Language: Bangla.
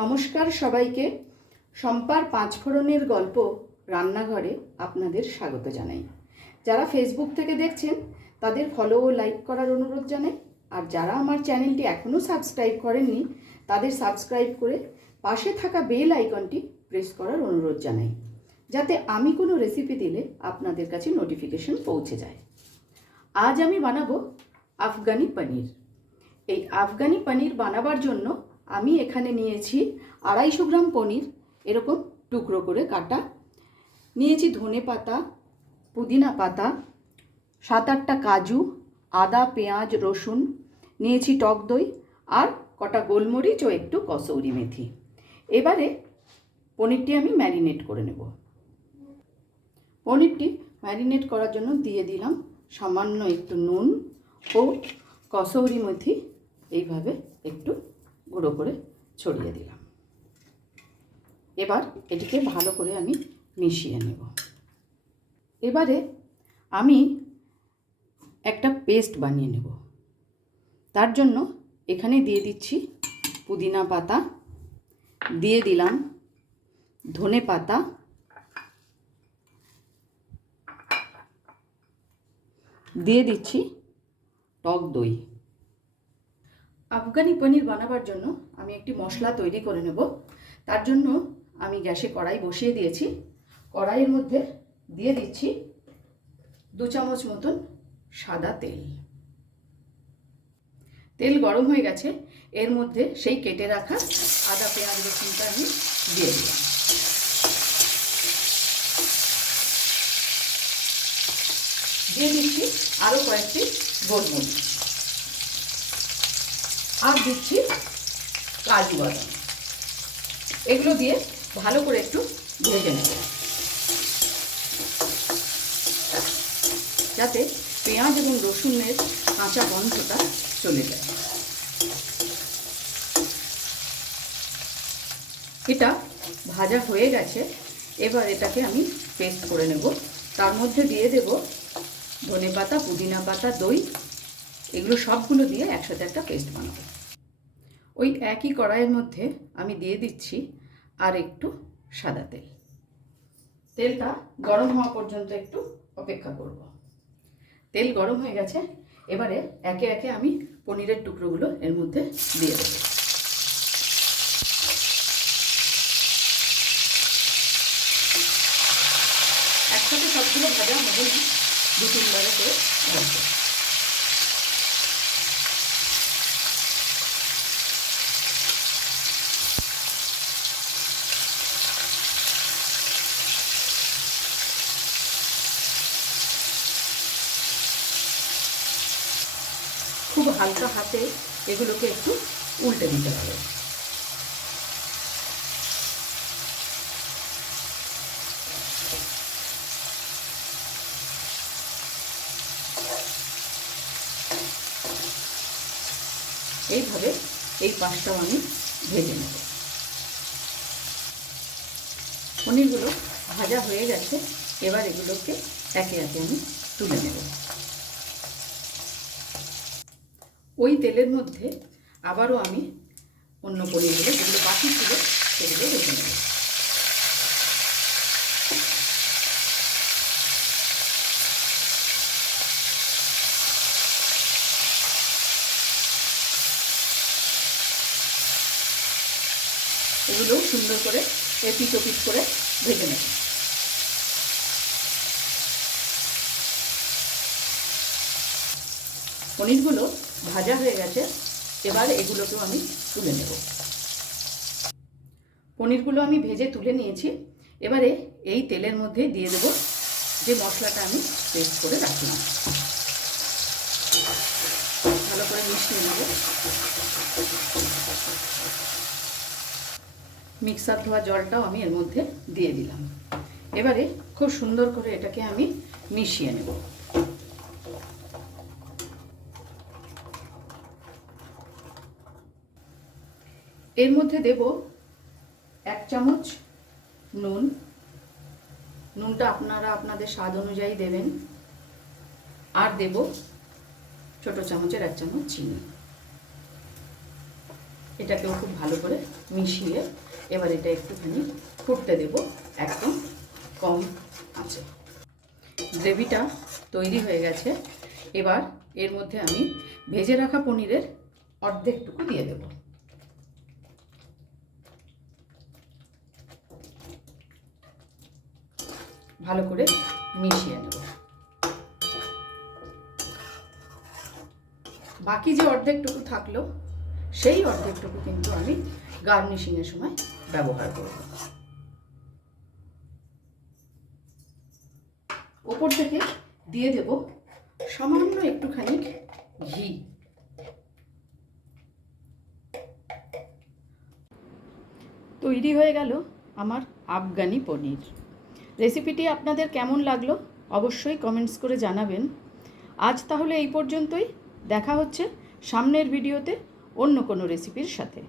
নমস্কার সবাইকে। সম্পার পাঁচফোড়নের গল্প রান্নাঘরে আপনাদের স্বাগত জানাই। যারা ফেসবুক থেকে দেখছেন, তাদের ফলো ও লাইক করার অনুরোধ জানাই। আর যারা আমার চ্যানেলটি এখনও সাবস্ক্রাইব করেননি, তাদের সাবস্ক্রাইব করে পাশে থাকা বেল আইকনটি প্রেস করার অনুরোধ জানাই। যাতে আমি কোনো রেসিপি দিলে আপনাদের কাছে নোটিফিকেশন পৌঁছে যায়। আজ আমি বানাবো আফগানি পনির। এই আফগানি পনির বানাবার জন্য আমি এখানে নিয়েছি আড়াইশো গ্রাম পনির, এরকম টুকরো করে কাটা। নিয়েছি ধনে পাতা, পুদিনা পাতা, সাত আটটা কাজু, আদা, পেঁয়াজ, রসুন, নিয়েছি টক দই আর কটা গোলমরিচ ও একটু কসৌরি মেথি। এবারে পনিরটি আমি ম্যারিনেট করে নেব। পনিরটি ম্যারিনেট করার জন্য দিয়ে দিলাম সামান্য একটু নুন ও কসৌরি মেথি, এইভাবে একটু গুঁড়ো করে ছড়িয়ে দিলাম। এবার এটিকে ভালো করে আমি মিশিয়ে নেব। এবারে আমি একটা পেস্ট বানিয়ে নেব। তার জন্য এখানে দিয়ে দিচ্ছি পুদিনা পাতা, দিয়ে দিলাম ধনে পাতা, দিয়ে দিচ্ছি টক দই। আফগানি পনির বানাবার জন্য আমি একটি মশলা তৈরি করে নেব। তার জন্য আমি গ্যাসে কড়াই বসিয়ে দিয়েছি। কড়াইয়ের মধ্যে দিয়ে দিচ্ছি দু চামচ মতন সাদা তেল। তেল গরম হয়ে গেছে। এর মধ্যে সেই কেটে রাখা আদা, পেঁয়াজ, রসুনটা আমি দিয়ে দিলাম। দিয়ে দিচ্ছি আরও কয়েকটি গোলমরিচ। আর দিচ্ছি কাজু বাদাম। এগুলো দিয়ে ভালো করে একটু ভেজে নেব। যাতে পেঁয়াজ এবং রসুনের কাঁচা গন্ধটা চলে যায়। এটা ভাজা হয়ে গেছে। এবার এটাকে আমি পেস্ট করে নেব। তার মধ্যে দিয়ে দেব ধনে পাতা পুদিনা পাতা, দই। এগুলো সবগুলো দিয়ে একসাথে একটা পেস্ট বানাবো। ওই একই কড়াইয়ের মধ্যে আমি দিয়ে দিচ্ছি আর একটু সাদা তেল। তেলটা গরম হওয়া পর্যন্ত একটু অপেক্ষা করব। তেল গরম হয়ে গেছে, এবারে একে একে আমি পনিরের টুকরোগুলো এর মধ্যে দিয়ে দেবো। একসাথে সবগুলো ভাজা হবে না দু তিনবারে করে ভাজবো খুব হালকা হাতে এগুলোকে একটু উল্টে দিতে হবে। এইভাবে এই পাশটাও আমি ভেজে নেব। পনিরগুলো ভাজা হয়ে গেছে, এবার এগুলোকে একে একে আমি তুলে নেব। ওই তেলের মধ্যে আবারও আমি অন্য পনিরগুলো, যেগুলো বাকি ছিল, সেগুলো রেখে নেব এগুলো সুন্দর করে এপিট ওপিট করে ভেজে নেব। পনিরগুলো ভাজা হয়ে গেছে, এবার এগুলোকেও আমি তুলে নেব। পনিরগুলো আমি ভেজে তুলে নিয়েছি, এবারে এই তেলের মধ্যে দিয়ে দেব যে মশলাটা আমি পেস্ট করে রাখলাম। ভালো করে মিশিয়ে নেব। মিক্সার ধোয়া জলটাও আমি এর মধ্যে দিয়ে দিলাম। এবারে খুব সুন্দর করে এটাকে আমি মিশিয়ে নেব। এর মধ্যে দেব এক চামচ নুন। নুনটা আপনারা আপনাদের স্বাদ অনুযায়ী দেবেন। আর দেব ছোট চামচের এক চামচ চিনি। এটাকেও খুব ভালো করে মিশিয়ে এবার এটা একটুখানি ফুটতে দেব, একদম কম আছে। গ্রেভিটা তৈরি হয়ে গেছে। এবার এর মধ্যে আমি ভেজে রাখা পনিরের অর্ধেকটুকু দিয়ে দেব। ভালো করে মিশিয়ে নেব। বাকি যে অর্ধেকটুকু থাকল, সেই অর্ধেকটুকু কিন্তু আমি গার্নিশিংয়ের সময় ব্যবহার করব। ওপর থেকে দিয়ে দেব সামান্য একটুখানি ঘি। তৈরি হয়ে গেল আমার আফগানি পনির। রেসিপিটি আপনাদের কেমন লাগল অবশ্যই কমেন্টস করে জানাবেন। আজ তাহলে এই পর্যন্তই। দেখা হচ্ছে সামনের ভিডিওতে অন্য কোনো রেসিপির সাথে।